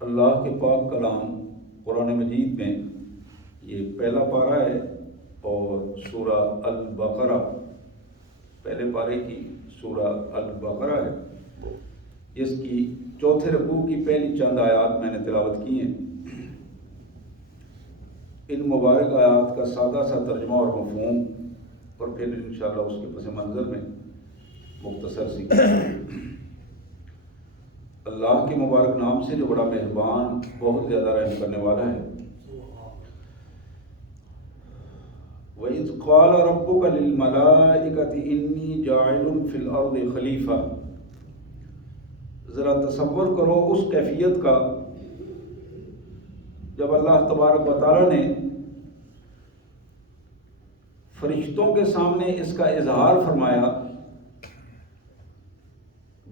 اللہ کے پاک کلام قرآن مجید میں یہ پہلا پارہ ہے اور سورہ البقرہ پہلے پارے کی سورہ البقرہ ہے۔ اس کی چوتھے رکوع کی پہلی چند آیات میں نے تلاوت کی ہیں۔ ان مبارک آیات کا سادہ سا ترجمہ اور مفہوم اور پھر انشاءاللہ اس کے پس منظر میں مختصر سی اللہ کے مبارک نام سے جو بڑا مہربان بہت زیادہ رحم کرنے والا ہے۔ وَإِذْ قَالَ رَبُّكَ لِلْمَلَائِكَةِ إِنِّي جَاعِلٌ فِي الْأَرْضِ خلیفہ، ذرا تصور کرو اس کیفیت کا جب اللہ تبارک و تعالیٰ نے فرشتوں کے سامنے اس کا اظہار فرمایا،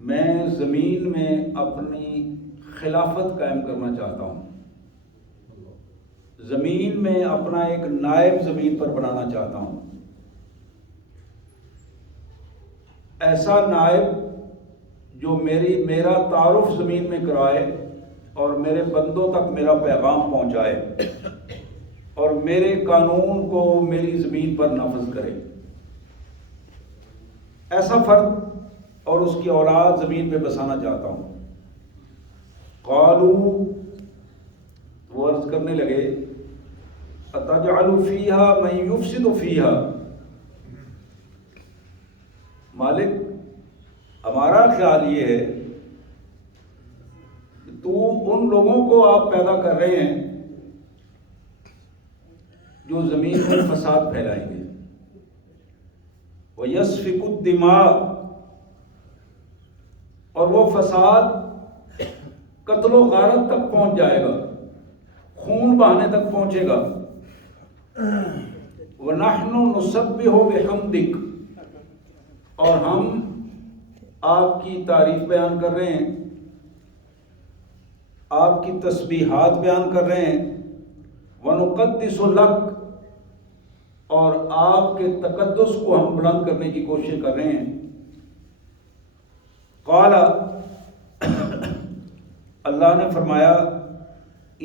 میں زمین میں اپنی خلافت قائم کرنا چاہتا ہوں، زمین میں اپنا ایک نائب زمین پر بنانا چاہتا ہوں، ایسا نائب جو میرا تعارف زمین میں کرائے اور میرے بندوں تک میرا پیغام پہنچائے اور میرے قانون کو میری زمین پر نافذ کرے۔ ایسا فرد اور اس کی اولاد زمین پہ بسانا چاہتا ہوں۔ قالوا، وہ عرض کرنے لگے، اتجعل فیہا من یفسد فیہا، مالک ہمارا خیال یہ ہے کہ تو ان لوگوں کو آپ پیدا کر رہے ہیں جو زمین میں فساد پھیلائیں گے، وَيَسْفِكُ الدِّمَاءَ، اور وہ فساد قتل و غارت تک پہنچ جائے گا، خون بہانے تک پہنچے گا۔ وَنَحْنُ نُسَبِّحُ بِحَمْدِكَ، اور ہم آپ کی تعریف بیان کر رہے ہیں، آپ کی تسبیحات بیان کر رہے ہیں۔ وَنُقَدِّسُ لَكَ، اور آپ کے تقدس کو ہم بلند کرنے کی کوشش کر رہے ہیں۔ قال، اللہ نے فرمایا،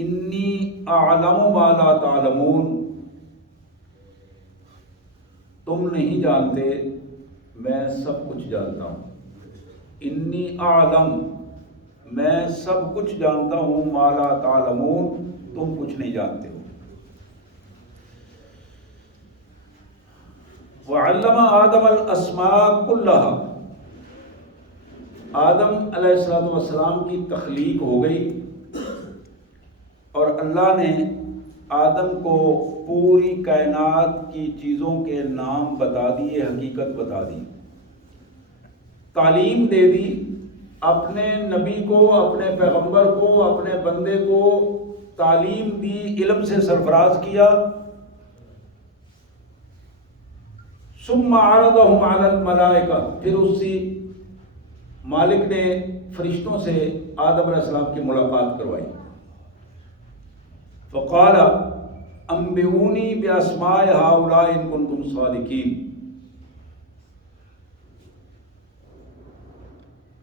انی اعلم ما لا تعلمون، تم نہیں جانتے میں سب کچھ جانتا ہوں۔ انی اعلم، میں سب کچھ جانتا ہوں، ما لا تعلمون، تم کچھ نہیں جانتے ہو۔ وعلم آدم الاسماء كلها، آدم علیہ السلام کی تخلیق ہو گئی اور اللہ نے آدم کو پوری کائنات کی چیزوں کے نام بتا دیے، حقیقت بتا دی، تعلیم دے دی، اپنے نبی کو، اپنے پیغمبر کو، اپنے بندے کو تعلیم دی، علم سے سرفراز کیا۔ ثم عرضهم على الملائکہ، پھر اسی مالک نے فرشتوں سے آدم علیہ السلام کی ملاقات کروائی۔ فقال انبئونی باسماء هؤلاء ان کنتم صادقین،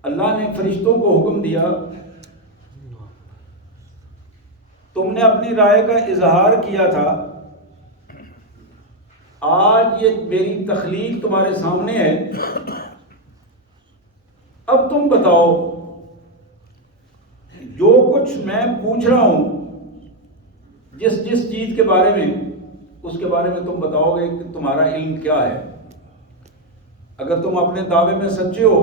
اللہ نے فرشتوں کو حکم دیا، تم نے اپنی رائے کا اظہار کیا تھا، آج یہ میری تخلیق تمہارے سامنے ہے، اب تم بتاؤ جو کچھ میں پوچھ رہا ہوں، جس چیز کے بارے میں، اس کے بارے میں تم بتاؤ گے کہ تمہارا علم کیا ہے۔ اگر تم اپنے دعوے میں سچے ہو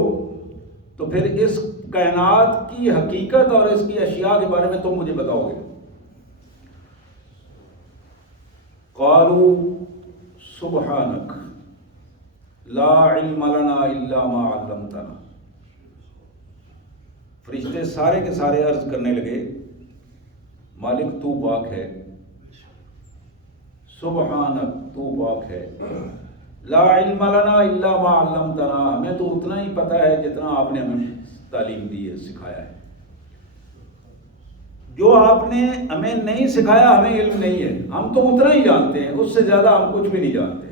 تو پھر اس کائنات کی حقیقت اور اس کی اشیاء کے بارے میں تم مجھے بتاؤ گے۔ قالوا سبحانک لا علم لنا الا ما علمتنا، فرشتے سارے کے سارے عرض کرنے لگے، مالک تو پاک ہے، سبحانک تو پاک ہے، لا علم لنا الا ما علمتنا، ہمیں تو اتنا ہی پتہ ہے جتنا آپ نے ہمیں تعلیم دی ہے، سکھایا ہے، جو آپ نے ہمیں نہیں سکھایا ہمیں علم نہیں ہے، ہم تو اتنا ہی جانتے ہیں، اس سے زیادہ ہم کچھ بھی نہیں جانتے۔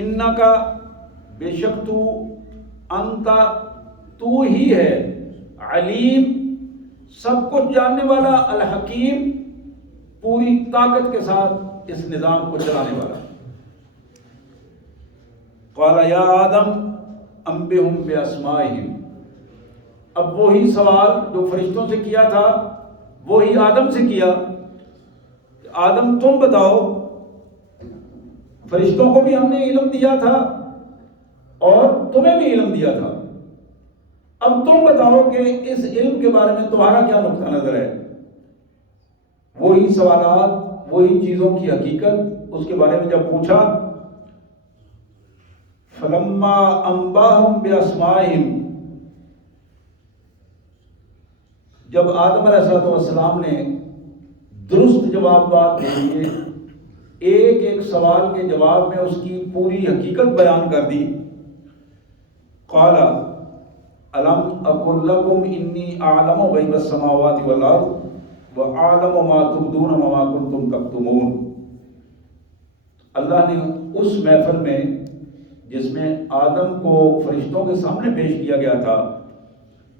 انکا، بے شک تو، انتا، تو ہی ہے، علیم، سب کچھ جاننے والا، الحکیم، پوری طاقت کے ساتھ اس نظام کو چلانے والا۔ قال یا آدم انبئہم باسمائہم، اب وہی سوال جو فرشتوں سے کیا تھا وہی آدم سے کیا، آدم تم بتاؤ، فرشتوں کو بھی ہم نے علم دیا تھا اور تمہیں بھی علم دیا تھا، اب تم بتاؤ کہ اس علم کے بارے میں تمہارا کیا نقطہ نظر ہے۔ وہی سوالات، وہی چیزوں کی حقیقت، اس کے بارے میں جب پوچھا، فلما انباہم باسمائہم، جب آدم علیہ السلام نے درست جوابات دے دیے، ایک ایک سوال کے جواب میں اس کی پوری حقیقت بیان کر دی، قال الم اقل لکم انی اعلم غیب السماوات والارض واعلم ما تبدون وما کنتم تکتمون۔ اللہ نے اس محفل میں جس میں آدم کو فرشتوں کے سامنے پیش کیا گیا تھا،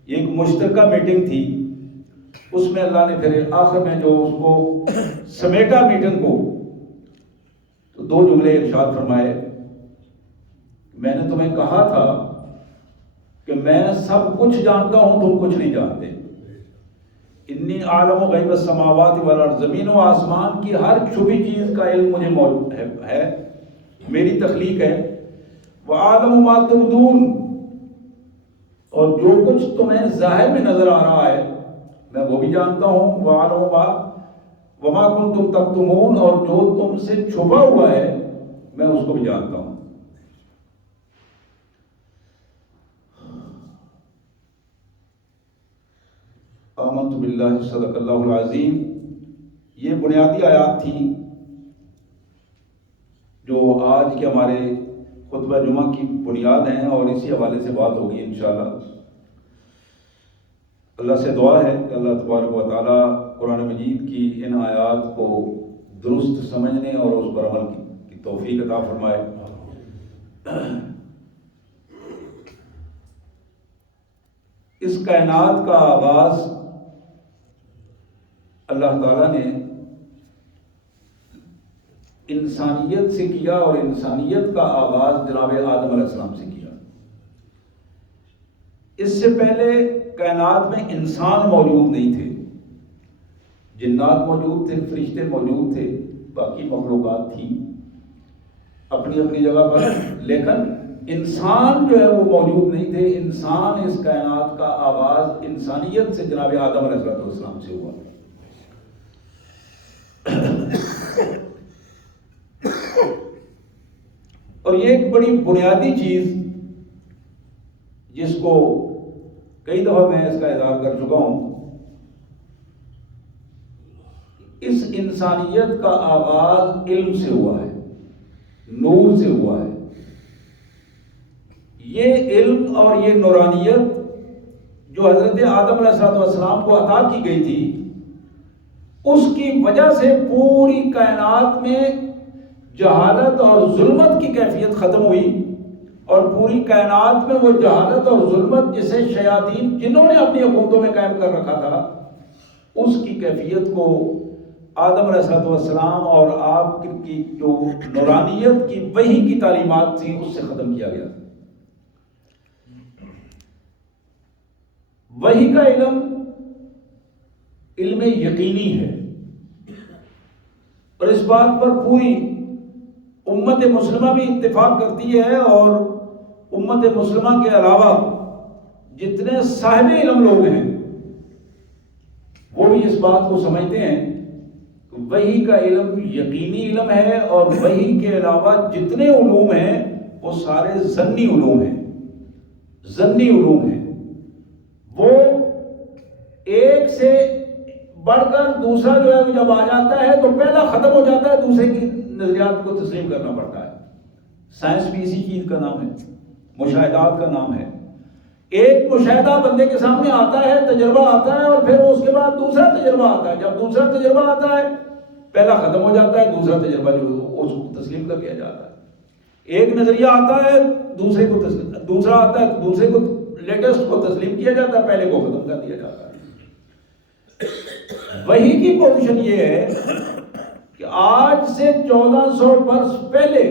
ایک مشترکہ میٹنگ تھی، اس میں اللہ نے پھر آخر میں جو اس کو سمیٹا میٹنگ کو، تو دو جملے ارشاد فرمائے، میں نے تمہیں کہا تھا کہ میں سب کچھ جانتا ہوں، تم کچھ نہیں جانتے۔ انی عالم غیب السماوات والارض، زمین و آسمان کی ہر چھپی چیز کا علم مجھے موجود ہے، میری تخلیق ہے۔ وعالم ما تبدون، اور جو کچھ تمہیں ظاہر میں نظر آ رہا ہے میں وہ بھی جانتا ہوں۔ وعالم ما وما کنتم تکتمون، اور جو تم سے چھپا ہوا ہے میں اس کو بھی جانتا ہوں۔ آمنت باللہ، صدق اللہ العظیم۔ یہ بنیادی آیات تھی جو آج کے ہمارے خطبہ جمعہ کی بنیاد ہیں، اور اسی حوالے سے بات ہوگی انشاءاللہ۔ اللہ سے دعا ہے کہ اللہ تبارک و تعالیٰ قرآن مجید کی ان آیات کو درست سمجھنے اور اس پر عمل کی توفیق عطا فرمائے۔ اس کائنات کا آغاز اللہ تعالیٰ نے انسانیت سے کیا، اور انسانیت کا آغاز جناب آدم علیہ السلام سے کیا۔ اس سے پہلے کائنات میں انسان موجود نہیں تھے، جنات موجود تھے، فرشتے موجود تھے، باقی مخلوقات تھی اپنی اپنی جگہ پر، لیکن انسان جو ہے وہ موجود نہیں تھے۔ انسان، اس کائنات کا آغاز انسانیت سے جناب آدم علیہ السلام سے ہوا۔ اور یہ ایک بڑی بنیادی چیز جس کو کئی دفعہ میں اس کا اظہار کر چکا ہوں، اس انسانیت کا آغاز علم سے ہوا ہے، نور سے ہوا ہے۔ یہ علم اور یہ نورانیت جو حضرت آدم علیہ السلام کو عطا کی گئی تھی، اس کی وجہ سے پوری کائنات میں جہالت اور ظلمت کی کیفیت ختم ہوئی، اور پوری کائنات میں وہ جہالت اور ظلمت جسے شیاطین جنہوں نے اپنی حکومتوں میں قائم کر رکھا تھا، اس کی کیفیت کو آدم علیہ السلام اور آپ کی جو نورانیت کی وحی کی تعلیمات تھی اس سے ختم کیا گیا۔ وحی کا علم علم یقینی ہے، اور اس بات پر پوری امت مسلمہ بھی اتفاق کرتی ہے، اور امت مسلمہ کے علاوہ جتنے صاحب علم لوگ ہیں وہ بھی اس بات کو سمجھتے ہیں کہ وحی کا علم یقینی علم ہے، اور وحی کے علاوہ جتنے علوم ہیں وہ سارے ظنی علوم ہیں، ظنی علوم ہیں۔ وہ ایک سے بڑھ کر دوسرا جو ہے جب آ جاتا ہے تو پہلا ختم ہو جاتا ہے، دوسرے کی نظریات کو تسلیم کرنا پڑتا ہے۔ سائنس بھی اسی چیز کا نام ہے، مشاہدات کا نام ہے۔ ایک مشاہدہ بندے کے سامنے آتا ہے، تجربہ آتا ہے، اور پھر اس کے بعد دوسرا تجربہ آتا ہے۔ جب دوسرا تجربہ آتا ہے پہلا ختم ہو جاتا ہے، دوسرا تجربہ جو اس کو تسلیم کر لیا جاتا ہے۔ ایک نظریہ آتا ہے، دوسرے کو دوسرا آتا ہے، دوسرے کو لیٹسٹ کو تسلیم کیا جاتا ہے، پہلے کو ختم کر دیا جاتا ہے۔ وحی کی پوزیشن یہ ہے کہ آج سے 1400 برس پہلے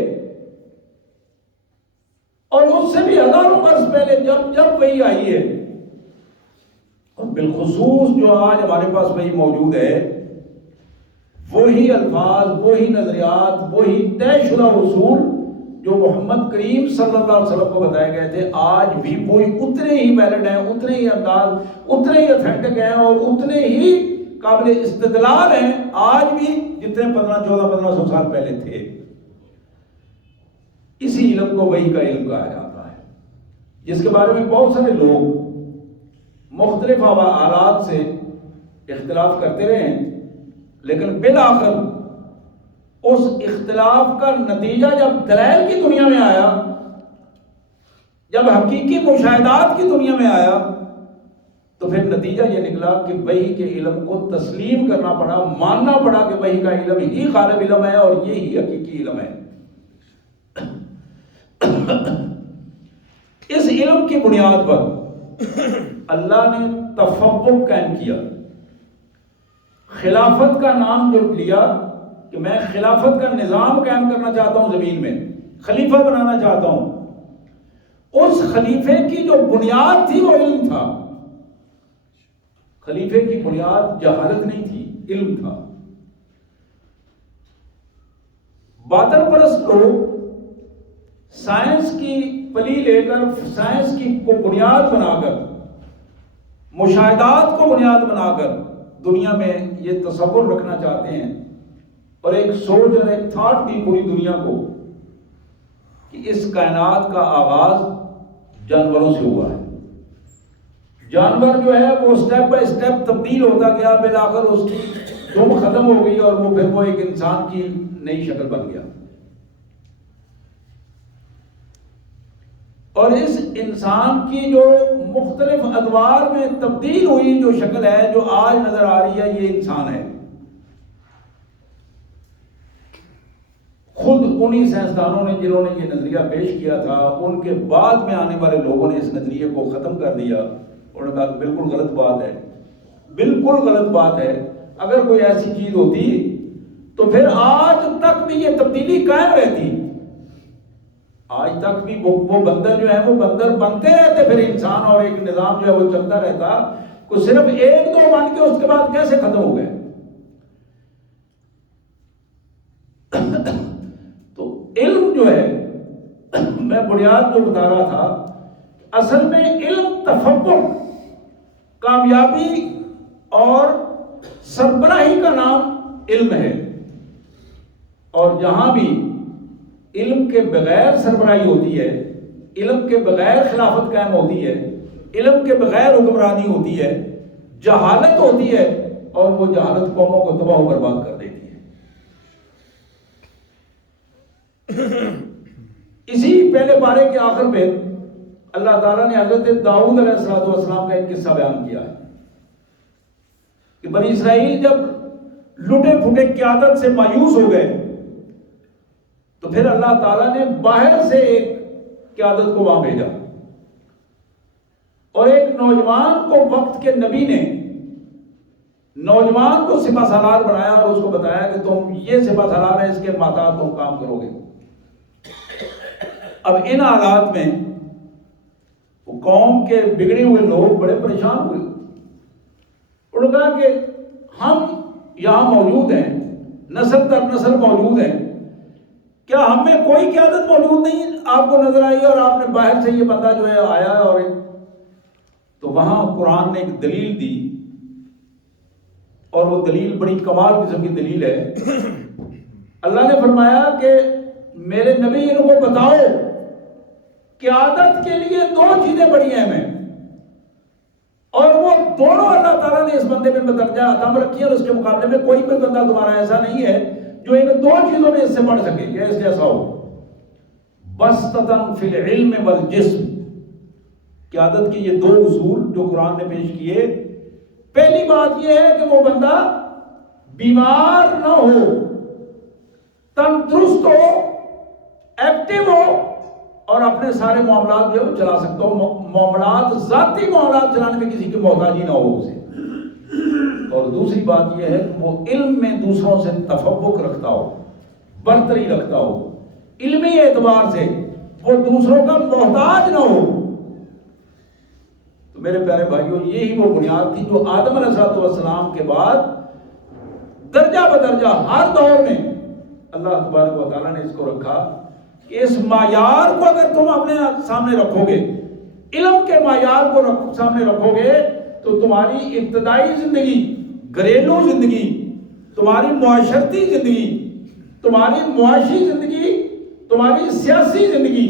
اور اس سے بھی ہزاروں برس پہلے جب وحی آئی ہے، اور بالخصوص جو آج ہمارے پاس وحی موجود ہے، وہی الفاظ، وہی نظریات، وہی طے شدہ اصول جو محمد کریم صلی اللہ علیہ وسلم کو بتائے گئے تھے، آج بھی وہی اتنے ہی ویلڈ ہیں، اتنے ہی انداز، اتنے ہی اتھینٹک ہیں اور اتنے ہی قابل استدلال ہیں آج بھی جتنے 1500 سال پہلے تھے۔ اسی علم کو وحی کا علم کہا جاتا ہے، جس کے بارے میں بہت سارے لوگ مختلف حالات سے اختلاف کرتے رہے ہیں، لیکن بالآخر اس اختلاف کا نتیجہ جب دلائل کی دنیا میں آیا، جب حقیقی مشاہدات کی دنیا میں آیا، تو پھر نتیجہ یہ نکلا کہ وحی کے علم کو تسلیم کرنا پڑا، ماننا پڑا کہ وحی کا علم ہی غالب علم ہے اور یہی حقیقی علم ہے۔ اس علم کی بنیاد پر اللہ نے تفوق قائم کیا، خلافت کا نام جو لیا کہ میں خلافت کا نظام قائم کرنا چاہتا ہوں، زمین میں خلیفہ بنانا چاہتا ہوں۔ اس خلیفے کی جو بنیاد تھی وہ علم تھا، خلیفے کی بنیاد جہالت نہیں تھی، علم تھا۔ باطل پرست لوگ سائنس کی پلی لے کر، سائنس کی کو بنیاد بنا کر، مشاہدات کو بنیاد بنا کر دنیا میں یہ تصور رکھنا چاہتے ہیں، اور ایک سوچ اور ایک تھاٹ دی پوری دنیا کو کہ اس کائنات کا آغاز جانوروں سے ہوا ہے۔ جانور جو ہے وہ سٹیپ بائی سٹیپ تبدیل ہوتا گیا، بالآخر اس کی دم ختم ہو گئی اور وہ پھر وہ ایک انسان کی نئی شکل بن گیا۔ اور اس انسان کی جو مختلف ادوار میں تبدیل ہوئی جو شکل ہے، جو آج نظر آ رہی ہے، یہ انسان ہے۔ خود انہی سائنسدانوں نے جنہوں نے یہ نظریہ پیش کیا تھا، ان کے بعد میں آنے والے لوگوں نے اس نظریے کو ختم کر دیا، انہوں نے کہا کہ بالکل غلط بات ہے، بالکل غلط بات ہے۔ اگر کوئی ایسی چیز ہوتی تو پھر آج تک بھی یہ تبدیلی قائم رہتی، آج تک بھی وہ بندر جو ہے وہ بندر بنتے رہتے، پھر انسان اور ایک نظام جو ہے وہ چلتا رہتا۔ کوئی صرف ایک دو بن کے اس کے بعد کیسے ختم ہو گئے؟ تو علم جو ہے، میں بنیاد جو بتا رہا تھا، اصل میں علم تفوق، کامیابی اور سربراہی کا نام علم ہے، اور جہاں بھی علم کے بغیر سربراہی ہوتی ہے، علم کے بغیر خلافت قائم ہوتی ہے، علم کے بغیر حکمرانی ہوتی ہے، جہالت ہوتی ہے، اور وہ جہالت قوموں کو تباہ و برباد کر دیتی ہے۔ اسی پہلے پارے کے آخر پہ اللہ تعالیٰ نے حضرت داؤد علیہ السلام کا ایک قصہ بیان کیا ہے کہ بنی اسرائیل جب لٹے پھٹے قیادت سے مایوس ہو گئے تو پھر اللہ تعالیٰ نے باہر سے ایک قیادت کو وہاں بھیجا، اور ایک نوجوان کو وقت کے نبی نے نوجوان کو سپہ سالار بنایا اور اس کو بتایا کہ تم یہ سپہ سالار ہے، اس کے ماتحت تم کام کرو گے۔ اب ان حالات میں قوم کے بگڑے ہوئے لوگ بڑے پریشان ہوئے، انہوں نے کہا کہ ہم یہاں موجود ہیں، نسل در نسل موجود ہیں، کیا ہم میں کوئی قیادت موجود نہیں آپ کو نظر آئی، اور آپ نے باہر سے یہ بندہ جو ہے آیا ہے؟ اور تو وہاں قرآن نے ایک دلیل دی، اور وہ دلیل بڑی کمال قسم کی دلیل ہے۔ اللہ نے فرمایا کہ میرے نبی ان کو بتاؤ، قیادت کے لیے دو چیزیں بڑی اہم ہیں، اور وہ دونوں اللہ تعالیٰ نے اس بندے میں بدرجہ عطا رکھی ہے، اور اس کے مقابلے میں کوئی بھی بندہ تمہارا ایسا نہیں ہے جو ان دو چیزوں میں اس سے بڑھ سکے یا اس جیسا ہو۔ بسطۃ فی العلم والجسم، قیادت کے یہ دو اصول جو قرآن نے پیش کیے، پہلی بات یہ ہے کہ وہ بندہ بیمار نہ ہو، تندرست ہو، ایکٹیو ہو، اور اپنے سارے معاملات جو چلا سکتا ہو، معاملات ذاتی معاملات چلانے میں کسی کی محتاجی نہ ہو اسے۔ اور اور دوسری بات یہ ہے کہ وہ علم میں دوسروں سے تفوق رکھتا ہو، برتری رکھتا ہو، علمی اعتبار سے وہ دوسروں کا محتاج نہ ہو۔ تو میرے پیارے بھائیوں، یہی وہ بنیاد تھی جو آدم علیہ السلام کے بعد درجہ بدرجہ ہر دور میں اللہ تبارک و تعالیٰ نے اس کو رکھا کہ اس معیار کو اگر تم اپنے سامنے رکھو گے، علم کے معیار کو سامنے رکھو گے، تو تمہاری ابتدائی زندگی، گھریلو زندگی، تمہاری معاشرتی زندگی، تمہاری معاشی زندگی، تمہاری سیاسی زندگی،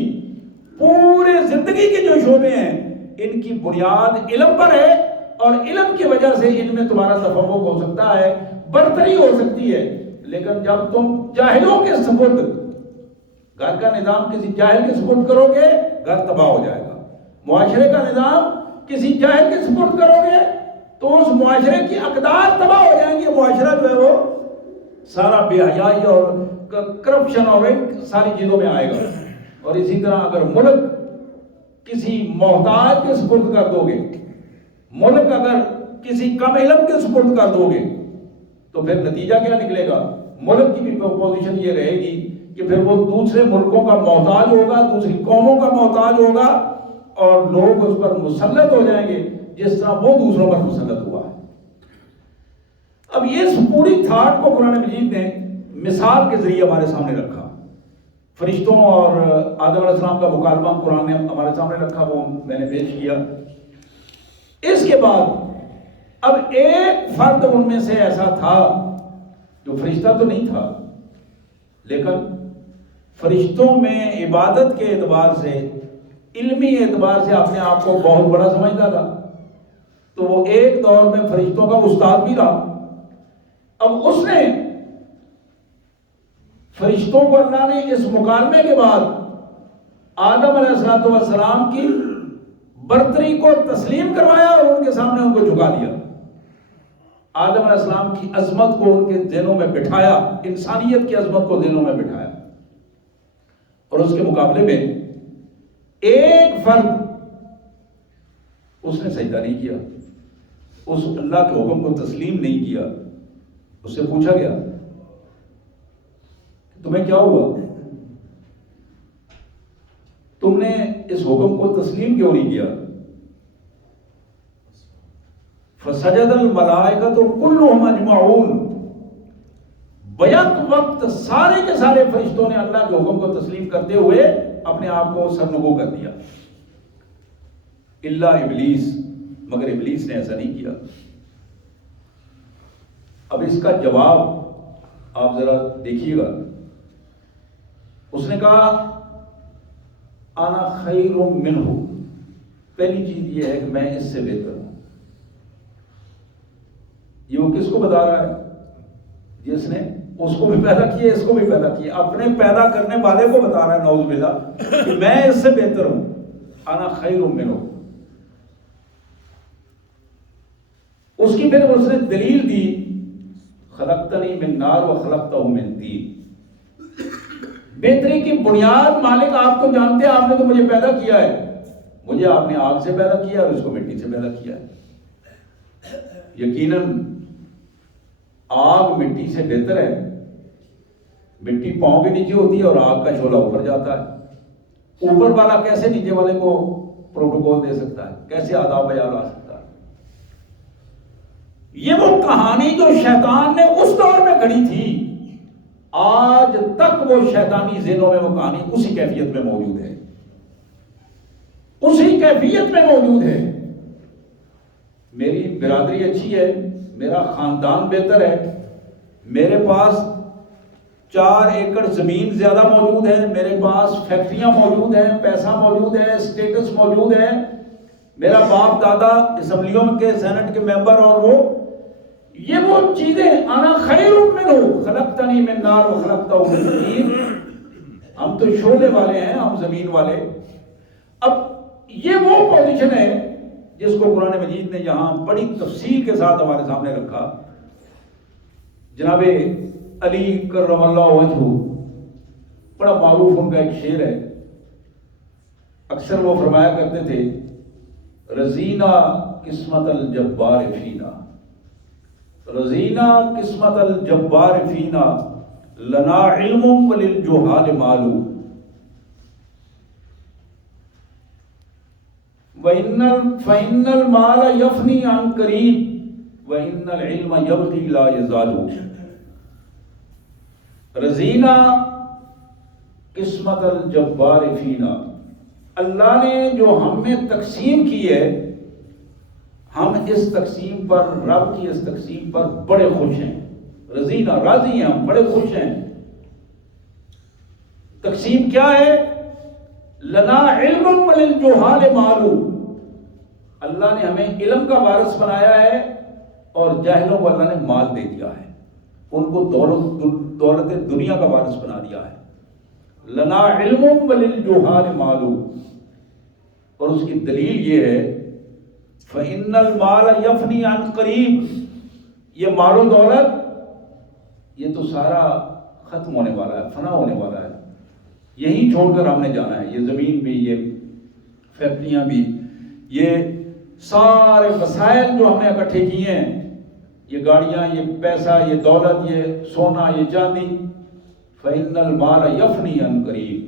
پورے زندگی کے جو شعبے ہیں ان کی بنیاد علم پر ہے، اور علم کی وجہ سے ان میں تمہارا تفوق ہو سکتا ہے، برتری ہو سکتی ہے۔ لیکن جب تم جاہلوں کے سپرد گھر کا نظام کسی جاہل کے سپرد کرو گے، گھر تباہ ہو جائے گا۔ معاشرے کا نظام کسی جاہل کے سپرد کرو گے تو اس معاشرے کی اقدار تباہ ہو جائیں گے، معاشرہ جو ہے وہ سارا بے حیائی اور کرپشن اور ساری چیزوں میں آئے گا۔ اور اسی طرح اگر ملک کسی محتاج کے سپرد کر دو گے، ملک اگر کسی کم علم کے سپرد کر دو گے، تو پھر نتیجہ کیا نکلے گا؟ ملک کی بھی پوزیشن یہ رہے گی کہ پھر وہ دوسرے ملکوں کا محتاج ہوگا، دوسری قوموں کا محتاج ہوگا، اور لوگ اس پر مسلط ہو جائیں گے جس طرح وہ دوسروں پر مسلط ہوا ہے۔ اب اس پوری تھاٹ کو قرآن مجید نے مثال کے ذریعے ہمارے سامنے رکھا۔ فرشتوں اور آدم علیہ السلام کا مکالمہ قرآن نے ہمارے سامنے رکھا، وہ میں نے پیش کیا۔ اس کے بعد اب ایک فرد ان میں سے ایسا تھا جو فرشتہ تو نہیں تھا، لیکن فرشتوں میں عبادت کے اعتبار سے، علمی اعتبار سے اپنے آپ کو بہت بڑا سمجھتا تھا، تو وہ ایک دور میں فرشتوں کا استاد بھی رہا۔ اب اس نے فرشتوں کو اللہ نے اس مکالمے کے بعد آدم علیہ السلام کی برتری کو تسلیم کروایا اور ان کے سامنے ان کو جھکا دیا۔ آدم علیہ السلام کی عظمت کو ان کے ذہنوں میں بٹھایا، انسانیت کی عظمت کو ذہنوں میں بٹھایا، اور اس کے مقابلے میں ایک فرد اس نے سجدہ نہیں کیا، اس اللہ کے حکم کو تسلیم نہیں کیا۔ اس سے پوچھا گیا تمہیں کیا ہوا؟ تم نے اس حکم کو تسلیم کیوں نہیں کیا؟ فسجد الملائکۃ کلھم اجمعون، بیک وقت سارے کے سارے فرشتوں نے اللہ کے حکم کو تسلیم کرتے ہوئے اپنے آپ کو سرنگو کر دیا، الا ابلیس، مگر ابلیس نے ایسا نہیں کیا۔ اب اس کا جواب آپ ذرا دیکھیے گا۔ اس نے کہا انا خیر منہ، پہلی چیز یہ ہے کہ میں اس سے بہتر ہوں۔ یہ وہ کس کو بتا رہا ہے؟ جس نے اس کو بھی پیدا کیا، اس کو بھی پیدا کیا، اپنے پیدا کرنے والے کو بتا رہا ہے نعوذ باللہ کہ میں اس سے بہتر ہوں، انا خیر منہ۔ اس کی پھر اس نے دلیل دی، خلقتنی من نار و خلقتہ من طین۔ بہتری کی بنیاد مالک آپ تو جانتے ہیں، آپ نے تو مجھے پیدا کیا ہے، مجھے آپ نے آگ سے پیدا کیا اور اس کو مٹی سے پیدا کیا ہے۔ یقیناً آگ مٹی سے بہتر ہے، مٹی پاؤں کے نیچے ہوتی ہے اور آگ کا شعلہ اوپر جاتا ہے۔ اوپر والا کیسے نیچے والے کو پروٹوکول دے سکتا ہے، کیسے آداب بیان لا سکتا ہے؟ یہ وہ کہانی جو شیطان نے اس دور میں گھڑی تھی، آج تک وہ شیطانی ذہنوں میں وہ کہانی اسی کیفیت میں موجود ہے، اسی کیفیت میں موجود ہے۔ میری برادری اچھی ہے، میرا خاندان بہتر ہے، میرے پاس 4 ایکڑ زمین زیادہ موجود ہے، میرے پاس فیکٹریاں موجود ہیں، پیسہ موجود ہے، اسٹیٹس موجود ہے، میرا باپ دادا اسمبلیوں کے سینٹ کے ممبر، اور یہ وہ چیزیں، انا خیر منہ خلقتنی من نار و خلقتہ من طین۔ ہم تو شعلے والے ہیں، ہم زمین والے۔ اب یہ وہ پوزیشن ہے جس کو قرآن مجید نے یہاں بڑی تفصیل کے ساتھ ہمارے سامنے رکھا۔ جناب علی کرم اللہ وجہہ، بڑا معروف ان کا ایک شعر ہے، اکثر وہ فرمایا کرتے تھے رضینا قسمت الجبار فینا، رضینا قسمت الجبار فینا لنا علم وللجہال مال فإن المال يفني عن قریب وإن العلم يبقي لا يزال. رضینا قسمت الجبار فینا، اللہ نے جو ہم میں تقسیم کی ہے ہم اس تقسیم پر، رب کی اس تقسیم پر بڑے خوش ہیں. رضینا راضی ہیں، ہم بڑے خوش ہیں. تقسیم کیا ہے؟ لنا علم وللجہال مال، اللہ نے ہمیں علم کا وارث بنایا ہے اور جاہلوں کو اللہ نے مال دے دیا ہے، ان کو دولت دنیا کا وارث بنا دیا ہے. لنا علم وللجہال مال، اور اس کی دلیل یہ ہے فإن المال يفني عن قریب، یہ مال و دولت یہ تو سارا ختم ہونے والا ہے، فنا ہونے والا ہے، یہی چھوڑ کر ہم نے جانا ہے. یہ زمین بھی، یہ فیکٹریاں بھی، یہ سارے وسائل جو ہم نے اکٹھے کیے ہیں، یہ گاڑیاں، یہ پیسہ، یہ دولت، یہ سونا، یہ چاندی، فإن المال يفني عن قریب،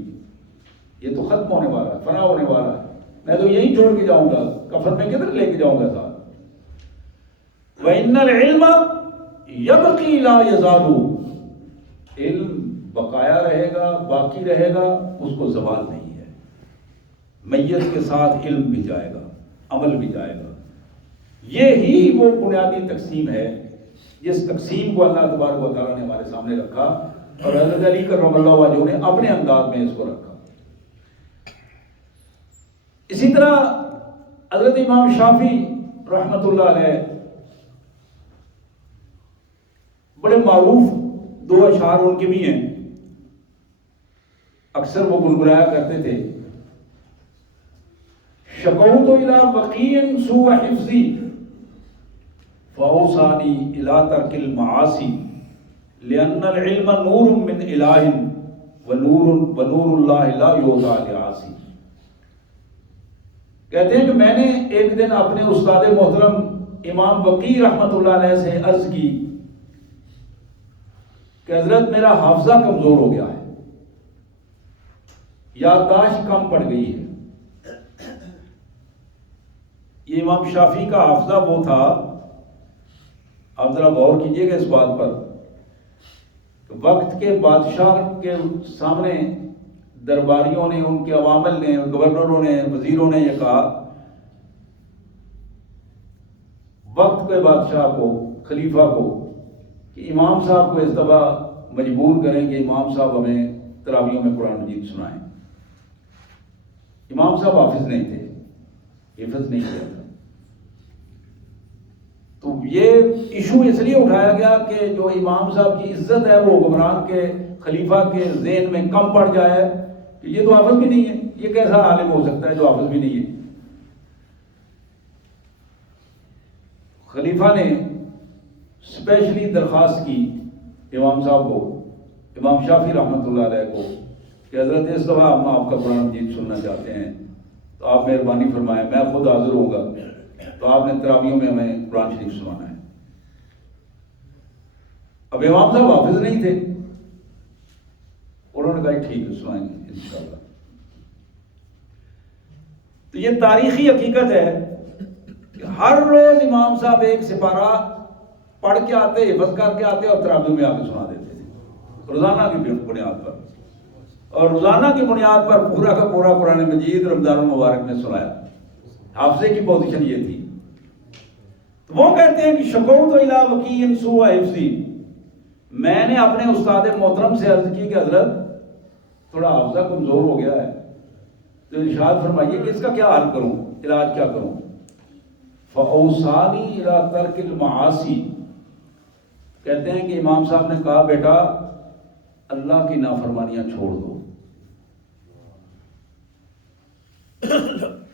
یہ تو ختم ہونے والا ہے، فنا ہونے والا ہے. میں تو یہی چھوڑ کے جاؤں گا، کفن میں کدھر لے کے جاؤں گا ساتھ. وَإِنَّ الْعِلْمَ يَبْقِي لَا يَزَالُ، علم بقایا رہے گا، باقی رہے گا، اس کو زوال نہیں ہے. میت کے ساتھ علم بھی جائے گا، عمل بھی جائے گا. یہی وہ بنیادی تقسیم ہے جس تقسیم کو اللہ تبارک و تعالیٰ نے ہمارے سامنے رکھا، اور حضرت علی کرم اللہ وجہہ نے اپنے انداز میں اس کو رکھا. اسی طرح حضرت امام شافعی رحمۃ اللہ علیہ، بڑے معروف دو اشعار ان کے بھی ہیں، اکثر وہ گنگنایا کرتے تھے. شکوت الی وقیع سوء حفظی فاوصانی الی ترک المعاصی لأن العلم نور من الہ ونور اللہ لا یعطی لعاصی. کہتے ہیں کہ میں نے ایک دن اپنے استاد محترم امام وقیع رحمۃ اللہ علیہ سے عرض کی کہ حضرت میرا حافظہ کمزور ہو گیا ہے، یادداشت کم پڑ گئی ہے. یہ امام شافعی کا حافظہ وہ تھا، آپ ذرا غور کیجئے گا اس بات پر، کہ وقت کے بادشاہ کے سامنے درباریوں نے، ان کے عوامل نے، گورنروں نے، وزیروں نے یہ کہا، وقت کے بادشاہ کو، خلیفہ کو، کہ امام صاحب کو اس دفعہ مجبور کریں کہ امام صاحب ہمیں تراویحوں میں قرآن مجید سنائیں. امام صاحب حافظ نہیں تھے، حفظ نہیں کیا تھا. تو یہ ایشو اس لیے اٹھایا گیا کہ جو امام صاحب کی عزت ہے وہ حکمران کے، خلیفہ کے ذہن میں کم پڑ جائے کہ یہ تو حافظ بھی نہیں ہے، یہ کیسا عالم ہو سکتا ہے جو حافظ بھی نہیں ہے. خلیفہ نے اسپیشلی درخواست کی امام صاحب کو، امام شافعی رحمۃ اللہ علیہ کو، کہ حضرت اس دفعہ ہم آپ کا قرآن مجید سننا چاہتے ہیں، تو آپ مہربانی فرمائیں، میں خود حاضر ہوں گا، تو آپ نے تراویحوں میں ہمیں قرآن شریف سنانا ہے. اب امام صاحب حافظ نہیں تھے، انہوں نے کہا ٹھیک ہے سنائیں گے انشاءاللہ. تو یہ تاریخی حقیقت ہے کہ ہر روز امام صاحب ایک سپارہ پڑھ کے آتے، حفظ کر کے آتے اور تراویح میں آ کے سنا دیتے تھے روزانہ کی بنیاد پر. اور روزانہ کی بنیاد پر پورا کا پورا قرآن مجید رمضان المبارک میں سنایا. حافظے کی پوزیشن یہ تھی. تو وہ کہتے ہیں کہ شکوت الی وقیع سوء حفظی، میں نے اپنے استاد محترم سے عرض کی کہ حضرت تھوڑا حافظہ کمزور ہو گیا ہے، تو ارشاد فرمائیے کہ اس کا کیا حل کروں، علاج کیا کروں. فاوصانی الی ترک المعاصی، کہتے ہیں کہ امام صاحب نے کہا بیٹا اللہ کی نافرمانیاں چھوڑ دو.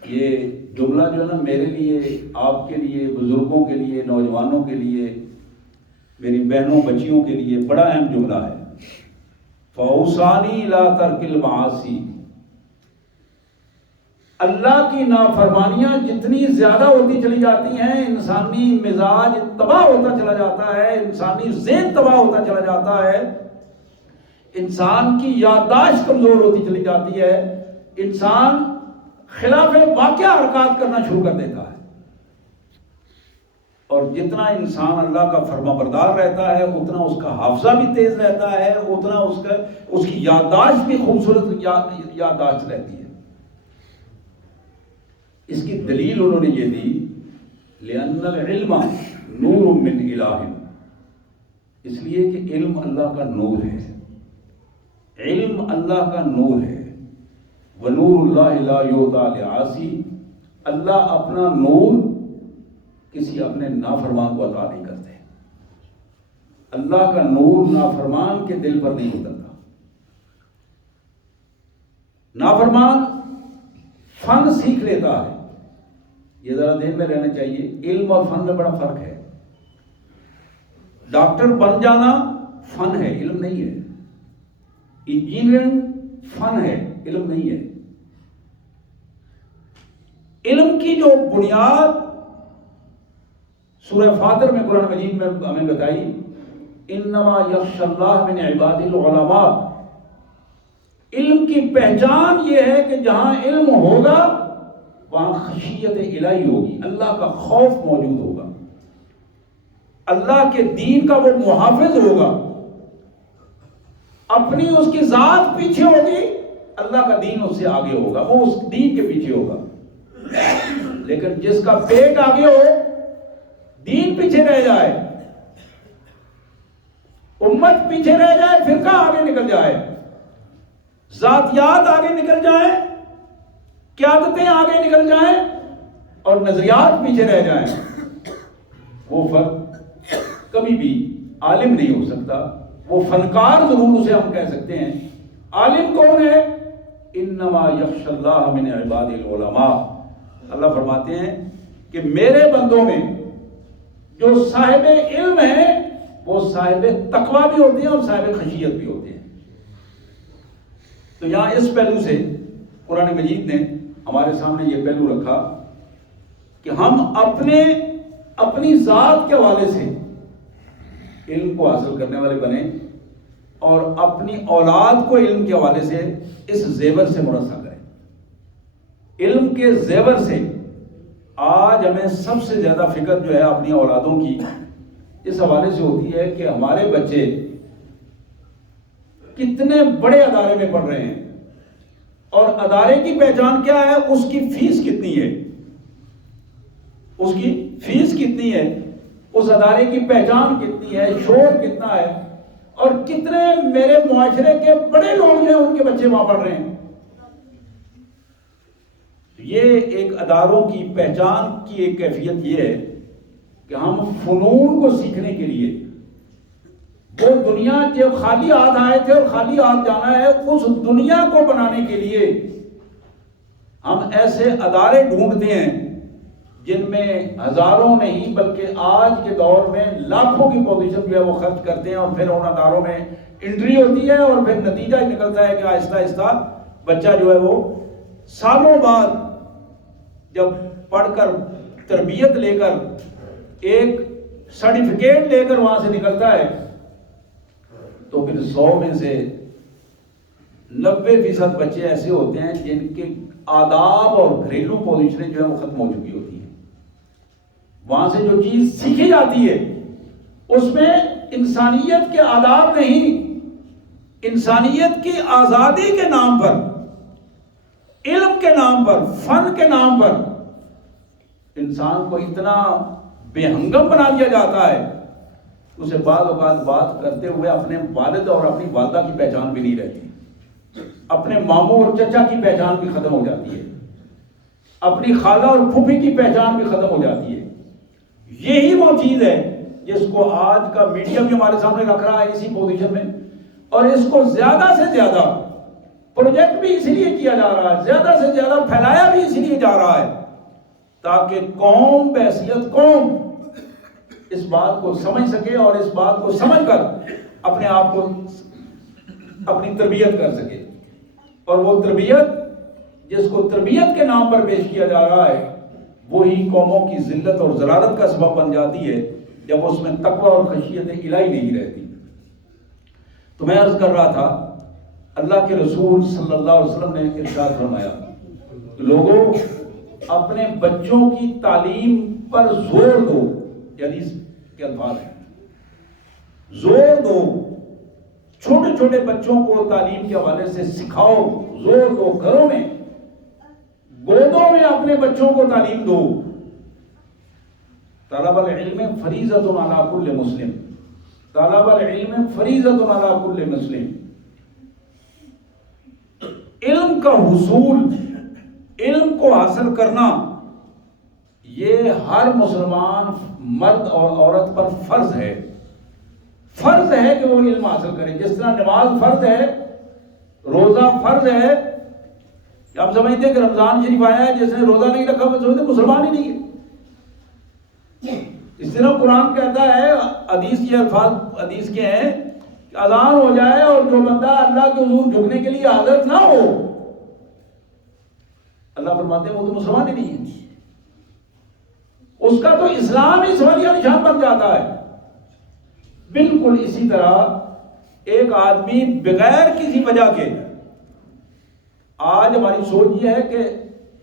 یہ جملہ جو ہے نا میرے لیے، آپ کے لیے، بزرگوں کے لیے، نوجوانوں کے لیے، میری بہنوں بچیوں کے لیے بڑا اہم جملہ ہے. فاوصانی الی ترک المعاصی، اللہ کی نافرمانیاں جتنی زیادہ ہوتی چلی جاتی ہیں، انسانی مزاج تباہ ہوتا چلا جاتا ہے، انسانی ذہن تباہ ہوتا چلا جاتا ہے، انسان کی یادداشت کمزور ہوتی چلی جاتی ہے، انسان خلاف واقعہ حرکات کرنا شروع کر دیتا ہے۔ اور جتنا انسان اللہ کا فرما بردار رہتا ہے اتنا اس کا حافظہ بھی تیز رہتا ہے، اتنا اس کی یادداشت بھی خوبصورت یادداشت رہتی ہے۔ اس کی دلیل انہوں نے یہ دی، لِأَنَّ الْعِلْمَ نُورٌ مِّنْ إِلَٰهٍ، اس لیے کہ علم اللہ کا نور ہے، علم اللہ کا نور ہے۔ وَنُورُ اللَّهِ لَا يُعْطَىٰ لِعَاصٍ، اللہ اپنا نور کسی اپنے نافرمان کو عطا نہیں کرتے۔ اللہ کا نور نافرمان کے دل پر نہیں اترتا۔ نافرمان فن سیکھ لیتا ہے، یہ ذرا ذہن میں رہنا چاہیے، علم اور فن میں بڑا فرق ہے۔ ڈاکٹر بن جانا فن ہے، علم نہیں ہے۔ انجینئرنگ فن ہے، علم نہیں ہے۔ علم کی جو بنیاد سورہ فاطر میں قرآن مجید میں ہمیں بتائی، انما یخشی اللہ من عباد العلماء، علم کی پہچان یہ ہے کہ جہاں علم ہوگا وہاں خشیت الہی ہوگی، اللہ کا خوف موجود ہوگا، اللہ کے دین کا وہ محافظ ہوگا، اپنی اس کی ذات پیچھے ہوگی، اللہ کا دین اس سے آگے ہوگا، وہ اس دین کے پیچھے ہوگا۔ لیکن جس کا پیٹ آگے ہو، دین پیچھے رہ جائے، امت پیچھے رہ جائے، فرقہ آگے نکل جائے، ذاتیات آگے نکل جائیں، قیادتیں آگے نکل جائیں اور نظریات پیچھے رہ جائیں، وہ فرد کبھی بھی عالم نہیں ہو سکتا۔ وہ فنکار ضرور اسے ہم کہہ سکتے ہیں، عالم کون ہے؟ انما یخشی اللہ من عباد العلماء، اللہ فرماتے ہیں کہ میرے بندوں میں جو صاحب علم ہیں وہ صاحب تقویٰ بھی ہوتے ہیں اور صاحب خشیت بھی ہوتے ہیں۔ تو یہاں اس پہلو سے قرآن مجید نے ہمارے سامنے یہ پہلو رکھا کہ ہم اپنی ذات کے حوالے سے علم کو حاصل کرنے والے بنیں اور اپنی اولاد کو علم کے حوالے سے اس زیور سے مرصع کریں۔ علم کے زیور سے آج ہمیں سب سے زیادہ فکر جو ہے اپنی اولادوں کی اس حوالے سے ہوتی ہے کہ ہمارے بچے کتنے بڑے ادارے میں پڑھ رہے ہیں اور ادارے کی پہچان کیا ہے، اس کی فیس کتنی ہے، اس کی فیس کتنی ہے، اس ادارے کی پہچان کتنی ہے، شور کتنا ہے، اور کتنے میرے معاشرے کے بڑے لوگ جو ہیں ان کے بچے وہاں پڑھ رہے ہیں۔ یہ ایک اداروں کی پہچان کی ایک کیفیت یہ ہے کہ ہم فنون کو سیکھنے کے لیے، وہ دنیا جو خالی ہاتھ آئے تھے اور خالی ہاتھ جانا ہے، اس دنیا کو بنانے کے لیے ہم ایسے ادارے ڈھونڈتے ہیں جن میں ہزاروں نہیں بلکہ آج کے دور میں لاکھوں کی پوزیشن جو ہے وہ خرچ کرتے ہیں، اور پھر ان اداروں میں انٹری ہوتی ہے اور پھر نتیجہ ہی نکلتا ہے کہ آہستہ آہستہ بچہ جو ہے وہ سالوں بعد جب پڑھ کر تربیت لے کر ایک سرٹیفکیٹ لے کر وہاں سے نکلتا ہے تو پھر 100 میں سے 90% بچے ایسے ہوتے ہیں جن کے آداب اور گھریلو پوزیشنیں جو ہیں وہ ختم ہو چکی ہوتی ہیں۔ وہاں سے جو چیز سیکھی جاتی ہے اس میں انسانیت کے آداب نہیں، انسانیت کی آزادی کے نام پر، علم کے نام پر، فن کے نام پر انسان کو اتنا بے ہنگم بنا دیا جاتا ہے، اسے بعض اوقات بات کرتے ہوئے اپنے والد اور اپنی والدہ کی پہچان بھی نہیں رہتی، اپنے ماموں اور چچا کی پہچان بھی ختم ہو جاتی ہے، اپنی خالہ اور پھوپھی کی پہچان بھی ختم ہو جاتی ہے۔ یہی وہ چیز ہے جس کو آج کا میڈیا بھی ہمارے سامنے رکھ رہا ہے اسی پوزیشن میں، اور اس کو زیادہ سے زیادہ پروجیکٹ بھی اسی لیے کیا جا رہا ہے، زیادہ سے زیادہ پھیلایا بھی اسی لیے جا رہا ہے تاکہ قوم بحیثیت قوم اس بات کو سمجھ سکے اور اس بات کو سمجھ کر اپنے آپ کو اپنی تربیت کر سکے، اور وہ تربیت جس کو تربیت کے نام پر پیش کیا جا رہا ہے وہی قوموں کی ذلت اور ضلالت کا سبب بن جاتی ہے جب اس میں تقوی اور خشیت الہی نہیں رہتی۔ تو میں عرض کر رہا تھا اللہ کے رسول صلی اللہ علیہ وسلم نے ارشاد فرمایا لوگوں اپنے بچوں کی تعلیم پر زور دو، حدیث کے الفاظ ہیں، زور دو، چھوٹے چھوٹے بچوں کو تعلیم کے حوالے سے سکھاؤ، زور دو، گھروں میں گودوں میں اپنے بچوں کو تعلیم دو۔ طلب العلم فریضۃ علی کل مسلم، طلب العلم فریضۃ علی کل مسلم۔ علم کا حصول، علم کو حاصل کرنا یہ ہر مسلمان مرد اور عورت پر فرض ہے، فرض ہے کہ وہ علم حاصل کرے۔ جس طرح نماز فرض ہے، روزہ فرض ہے، آپ سمجھتے ہیں کہ رمضان شریف آیا ہے جس نے روزہ نہیں رکھا وہ سمجھتے مسلمان ہی نہیں ہے۔ اس طرح قرآن کہتا ہے، حدیث کے الفاظ حدیث کے ہیں کہ اذان ہو جائے اور جو بندہ اللہ کے حضور جھکنے کے لیے حاضر نہ ہو، اللہ فرماتے ہیں وہ تو مسلمان ہی نہیں ہے، اس کا تو اسلام ہی سوالیا نشان بن جاتا ہے۔ بالکل اسی طرح ایک آدمی بغیر کسی وجہ کے، آج ہماری سوچ یہ ہے کہ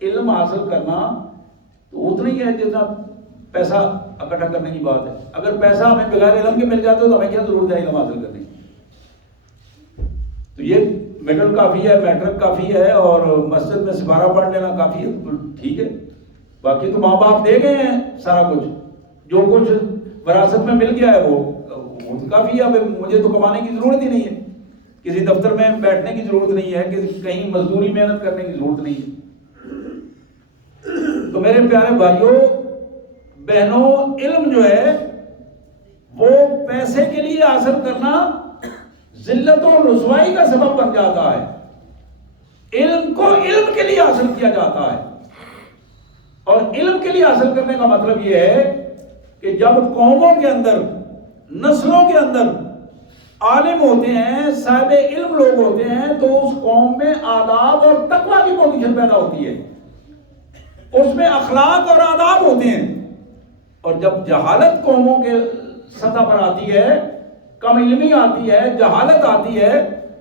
علم حاصل کرنا تو اتنا ہی ہے جتنا پیسہ اکٹھا کرنے کی بات ہے۔ اگر پیسہ ہمیں بغیر علم کے مل جاتا ہے تو ہمیں کیا ضرورت ہے علم حاصل کرنے کی؟ تو یہ مڈل کافی ہے، میٹرک کافی ہے، اور مسجد میں سپارہ پڑھ لینا کافی ہے، ٹھیک ہے۔ باقی تو ماں باپ دے گئے ہیں سارا کچھ، جو کچھ وراثت میں مل گیا ہے وہ تو کافی ہے، مجھے تو کمانے کی ضرورت ہی نہیں ہے، کسی دفتر میں بیٹھنے کی ضرورت نہیں ہے، کہیں مزدوری محنت کرنے کی ضرورت نہیں ہے۔ تو میرے پیارے بھائیوں بہنوں، علم جو ہے وہ پیسے کے لیے حاصل کرنا ذلت اور رسوائی کا سبب بن جاتا ہے۔ علم کو علم کے لیے حاصل کیا جاتا ہے، اور علم کے لیے حاصل کرنے کا مطلب یہ ہے کہ جب قوموں کے اندر، نسلوں کے اندر عالم ہوتے ہیں، صاحب علم لوگ ہوتے ہیں، تو اس قوم میں آداب اور تقویٰ کی پوزیشن پیدا ہوتی ہے، اس میں اخلاق اور آداب ہوتے ہیں۔ اور جب جہالت قوموں کے سطح پر آتی ہے، کم علمی آتی ہے، جہالت آتی ہے،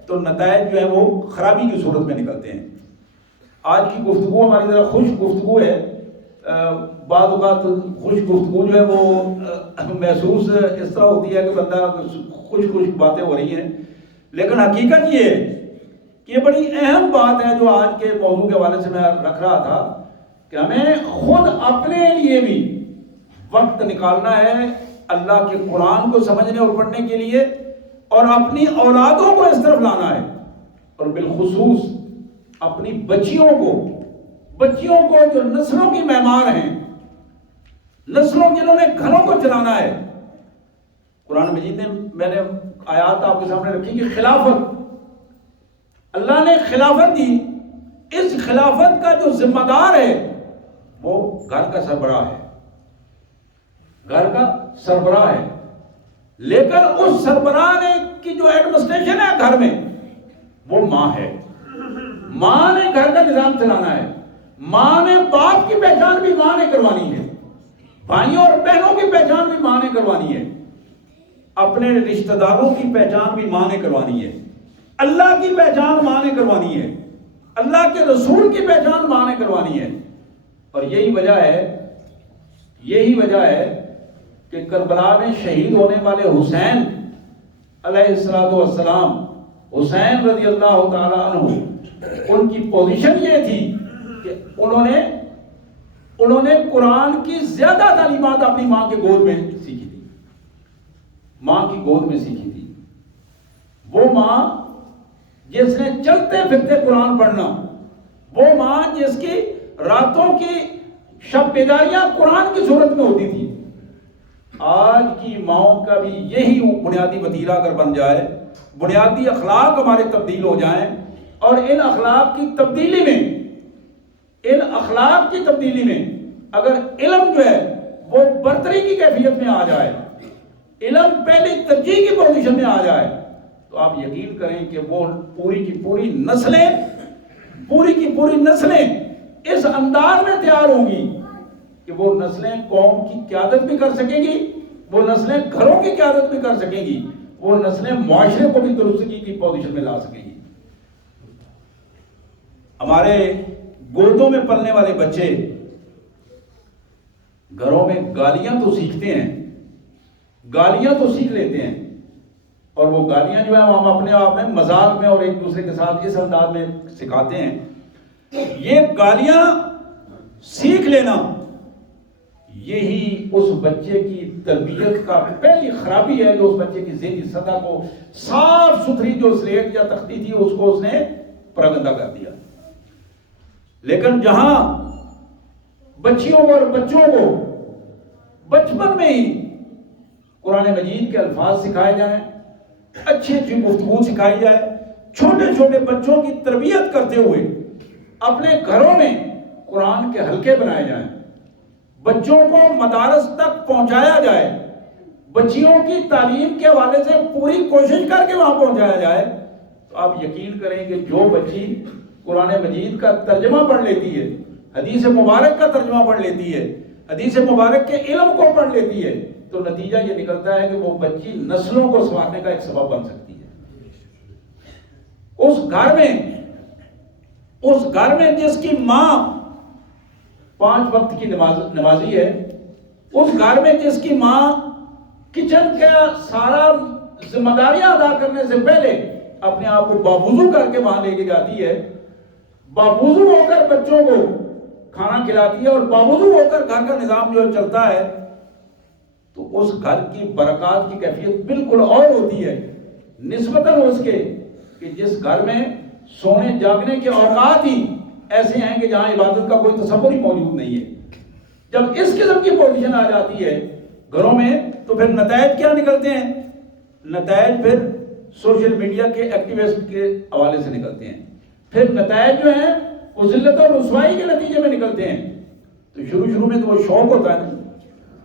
تو نتائج جو ہے وہ خرابی کی صورت میں نکلتے ہیں۔ آج کی گفتگو ہماری ذرا خوش گفتگو ہے، بعض اوقات خوش گفتگو جو ہے وہ محسوس اس طرح ہوتی ہے کہ بندہ خوش باتیں ہو رہی ہیں، لیکن حقیقت یہ ہے کہ یہ بڑی اہم بات ہے جو آج کے موضوع کے حوالے سے میں رکھ رہا تھا کہ ہمیں خود اپنے لیے بھی وقت نکالنا ہے اللہ کے قرآن کو سمجھنے اور پڑھنے کے لیے، اور اپنی اولادوں کو اس طرف لانا ہے، اور بالخصوص اپنی بچیوں کو جو نسلوں کی معمار ہیں، نسلوں جنہوں نے گھروں کو چلانا ہے۔ قرآن مجید نے، میں نے آیات آپ کے سامنے رکھی کہ خلافت، اللہ نے خلافت دی، اس خلافت کا جو ذمہ دار ہے وہ گھر کا سربراہ ہے، گھر کا سربراہ ہے، لیکن اس سربراہ نے کی جو ایڈمنسٹریشن ہے گھر میں وہ ماں ہے۔ ماں نے گھر کا نظام چلانا ہے، ماں نے باپ کی پہچان بھی ماں نے کروانی ہے، بھائیوں اور بہنوں کی پہچان بھی ماں نے کروانی ہے، اپنے رشتہ داروں کی پہچان بھی ماں نے کروانی ہے، اللہ کی پہچان ماں نے کروانی ہے، اللہ کے رسول کی پہچان ماں نے کروانی ہے۔ اور یہی وجہ ہے کہ کربلا میں شہید ہونے والے حسین علیہ السلام، حسین رضی اللہ تعالی عنہ، ان کی پوزیشن یہ تھی کہ انہوں نے قرآن کی زیادہ تعلیمات اپنی ماں کے گود میں سیکھی تھی، ماں کی گود میں سیکھی تھی۔ وہ ماں جس نے چلتے پھرتے قرآن پڑھنا، وہ ماں جس کی راتوں کی شب بیداریاں قرآن کی صورت میں ہوتی تھی۔ آج کی ماؤں کا بھی یہی بنیادی وتیرہ اگر بن جائے، بنیادی اخلاق ہمارے تبدیل ہو جائیں، اور ان اخلاق کی تبدیلی میں اگر علم جو ہے وہ برتری کی کیفیت میں آ جائے، علم پہلی ترجیح کی پوزیشن میں آ جائے، تو آپ یقین کریں کہ وہ پوری کی پوری نسلیں پوری کی پوری نسلیں اس انداز میں تیار ہوں گی کہ وہ نسلیں قوم کی قیادت بھی کر سکیں گی، وہ نسلیں گھروں کی قیادت بھی کر سکیں گی، وہ نسلیں معاشرے کو بھی درستگی کی پوزیشن میں لا سکیں گی۔ ہمارے گودوں میں پلنے والے بچے گھروں میں گالیاں تو سیکھتے ہیں، گالیاں تو سیکھ لیتے ہیں، اور وہ گالیاں جو ہیں وہ ہم اپنے آپ میں مذاق میں اور ایک دوسرے کے ساتھ اس انداز میں سکھاتے ہیں۔ یہ گالیاں سیکھ لینا یہی اس بچے کی تربیت کا پہلی خرابی ہے، جو اس بچے کی ذہنی سطح کو صاف ستھری جو سلیٹ یا تختی تھی اس کو اس نے پرگندہ کر دیا۔ لیکن جہاں بچیوں اور بچوں کو بچپن میں ہی قرآن مجید کے الفاظ سکھائے جائیں، اچھی اچھی گفتگو سکھائی جائے، چھوٹے چھوٹے بچوں کی تربیت کرتے ہوئے اپنے گھروں میں قرآن کے حلقے بنائے جائیں، بچوں کو مدارس تک پہنچایا جائے، بچیوں کی تعلیم کے حوالے سے پوری کوشش کر کے وہاں پہنچایا جائے، تو آپ یقین کریں کہ جو بچی قرآن مجید کا ترجمہ پڑھ لیتی ہے، حدیث مبارک کا ترجمہ پڑھ لیتی ہے، حدیث مبارک کے علم کو پڑھ لیتی ہے، تو نتیجہ یہ نکلتا ہے کہ وہ بچی نسلوں کو سنوارنے کا ایک سبب بن سکتی ہے۔ اس گھر میں جس کی ماں 5 وقت کی نمازی ہے، اس گھر میں جس کی ماں کچن کا سارا ذمہ داریاں ادا کرنے سے پہلے اپنے آپ کو باوضو کر کے وہاں لے کے جاتی ہے، باوضو ہو کر بچوں کو کھانا کھلاتی ہے اور باوضو ہو کر گھر کا نظام جو چلتا ہے، تو اس گھر کی برکات کی کیفیت بالکل اور ہوتی ہے نسبتاً اس کے کہ جس گھر میں سونے جاگنے کے اوقات ہی ایسے ہیں کہ جہاں عبادت کا کوئی تصور ہی موجود نہیں ہے۔ جب اس قسم کی پوزیشن آ جاتی ہے گھروں میں، تو پھر نتائج کیا نکلتے ہیں؟ نتائج پھر سوشل میڈیا کے ایکٹیوسٹ کے حوالے سے نکلتے ہیں، پھر نتائج جو ہیں وہ ذلت اور رسوائی کے نتیجے میں نکلتے ہیں۔ تو شروع میں تو وہ شوق ہوتا ہے،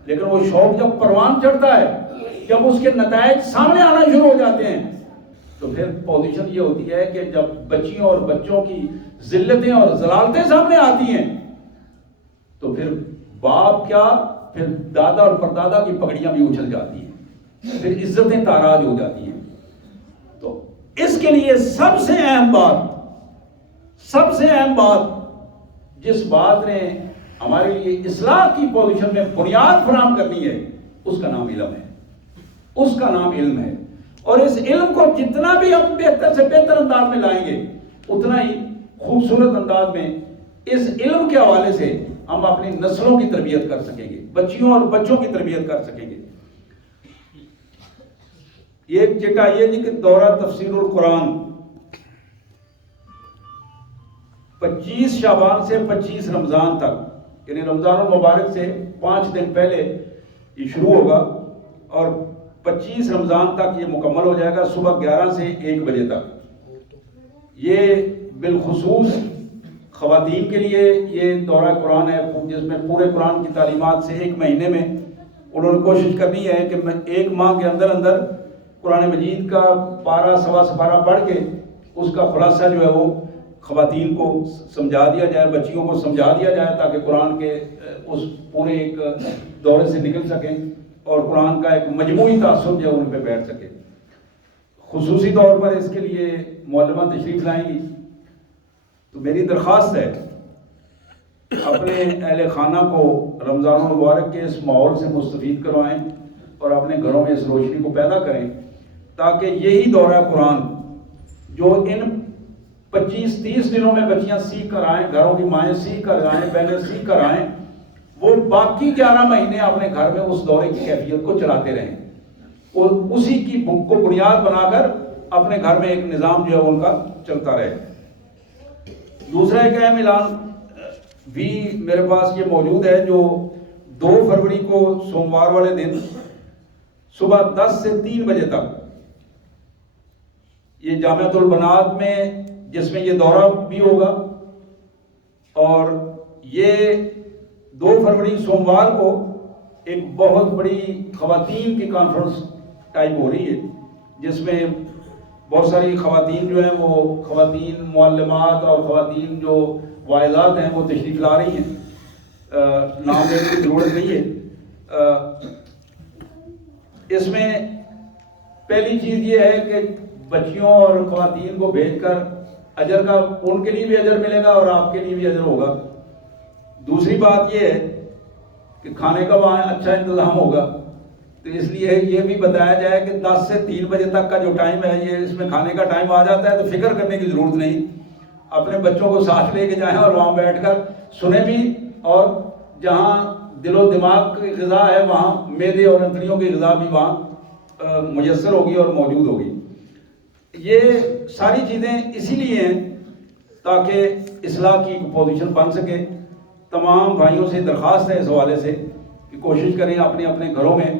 لیکن وہ شوق جب پروان چڑھتا ہے، جب اس کے نتائج سامنے آنا شروع ہو جاتے ہیں، تو پھر پوزیشن یہ ہوتی ہے کہ جب بچیوں اور بچوں کی ذلتیں اور ضلالتیں سامنے آتی ہیں، تو پھر باپ کیا، پھر دادا اور پردادا کی پگڑیاں بھی اچھل جاتی ہیں، پھر عزتیں تاراج ہو جاتی ہیں۔ تو اس کے لیے سب سے اہم بات جس بات نے ہمارے لیے اصلاح کی پوزیشن میں بنیاد فراہم کرنی ہے، اس کا نام علم ہے، اس کا نام علم ہے۔ اور اس علم کو جتنا بھی ہم بہتر سے بہتر انداز میں لائیں گے، اتنا ہی خوبصورت انداز میں اس علم کے حوالے سے ہم اپنی نسلوں کی تربیت کر سکیں گے، بچیوں اور بچوں کی تربیت کر سکیں گے۔ یہ ایک چٹا یہ جی کہ دورہ تفسیر القرآن 25 شعبان سے 25 رمضان تک، یعنی رمضان المبارک سے 5 دن پہلے یہ شروع ہوگا اور 25 رمضان تک یہ مکمل ہو جائے گا، صبح 11 سے 1 بجے تک۔ یہ بالخصوص خواتین کے لیے یہ دورہ قرآن ہے، جس میں پورے قرآن کی تعلیمات سے 1 مہینے میں انہوں نے کوشش کرنی ہے کہ 1 ماہ کے اندر قرآن مجید کا پارہ سوا سپارہ پڑھ کے اس کا خلاصہ جو ہے وہ خواتین کو سمجھا دیا جائے، بچیوں کو سمجھا دیا جائے، تاکہ قرآن کے اس پورے ایک دورے سے نکل سکیں اور قرآن کا ایک مجموعی تاثر جو ہے ان پہ بیٹھ سکے۔ خصوصی طور پر اس کے لیے معلمہ تشریف لائیں گی، تو میری درخواست ہے اپنے اہل خانہ کو رمضان المبارک کے اس ماحول سے مستفید کروائیں اور اپنے گھروں میں اس روشنی کو پیدا کریں، تاکہ یہی دورہ قرآن جو ان 25-30 دنوں میں بچیاں سیکھ کر آئیں، گھروں کی مائیں سیکھ کر آئیں، بہنیں سیکھ کر آئیں، وہ باقی 11 مہینے اپنے گھر میں اس دورے کی کیفیت کو چلاتے رہیں اور اسی کی کو بنیاد بنا کر اپنے گھر میں ایک نظام جو ہے ان کا چلتا رہے۔ دوسرا ایک اہم اعلان بھی میرے پاس یہ موجود ہے، جو 2 فروری کو سوموار والے دن صبح 10 سے 3 بجے تک یہ جامعۃ البنات میں، جس میں یہ دورہ بھی ہوگا، اور یہ 2 فروری سوموار کو ایک بہت بڑی خواتین کی کانفرنس ٹائپ ہو رہی ہے، جس میں بہت ساری خواتین جو ہیں وہ خواتین معلمات اور خواتین جو واعظات ہیں وہ تشریف لا رہی ہیں، نام لینے کی ضرورت نہیں ہے۔ اس میں پہلی چیز یہ ہے کہ بچیوں اور خواتین کو بھیج کر اجر کا ان کے لیے بھی اجر ملے گا اور آپ کے لیے بھی اجر ہوگا۔ دوسری بات یہ ہے کہ کھانے کا وہاں اچھا انتظام ہوگا، تو اس لیے یہ بھی بتایا جائے کہ 10 سے 3 بجے تک کا جو ٹائم ہے یہ اس میں کھانے کا ٹائم آ جاتا ہے، تو فکر کرنے کی ضرورت نہیں، اپنے بچوں کو ساتھ لے کے جائیں اور وہاں بیٹھ کر سنیں بھی، اور جہاں دل و دماغ کی غذا ہے وہاں معدے اور انتڑیوں کی غذا بھی وہاں میسر ہوگی اور موجود ہوگی۔ یہ ساری چیزیں اسی لیے ہیں تاکہ اصلاح کی پوزیشن بن سکے۔ تمام بھائیوں سے درخواست ہے اس حوالے سے کہ کوشش کریں اپنے اپنے گھروں میں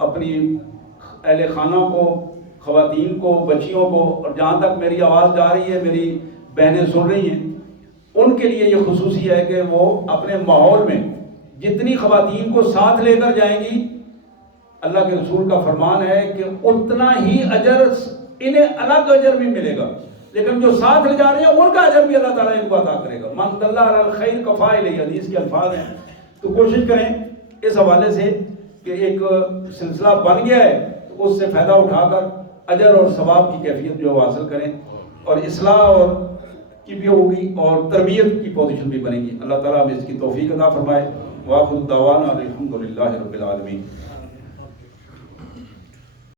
اپنی اہل خانہ کو، خواتین کو، بچیوں کو، اور جہاں تک میری آواز جا رہی ہے، میری بہنیں سن رہی ہیں، ان کے لیے یہ خصوصی ہے کہ وہ اپنے ماحول میں جتنی خواتین کو ساتھ لے کر جائیں گی، اللہ کے رسول کا فرمان ہے کہ اتنا ہی اجر، انہیں الگ اجر بھی ملے گا، لیکن جو ساتھ لے جا رہے ہیں ان کا اجر بھی اللہ تعالیٰ ان کو عطا کرے گا۔ من دل علی الخیر کفاعلہ، حدیث کے الفاظ ہیں۔ تو کوشش کریں اس حوالے سے کہ ایک سلسلہ بن گیا ہے تو اس سے فائدہ اٹھا کر اجر اور ثواب کی کیفیت جو حاصل کریں، اور اصلاح اور کی بھی ہوگی اور تربیت کی پوزیشن بھی بنے گی۔ اللہ تعالیٰ ہمیں اس کی توفیق عطا فرمائے۔ وآخر دعوانا الحمدللہ رب العالمین۔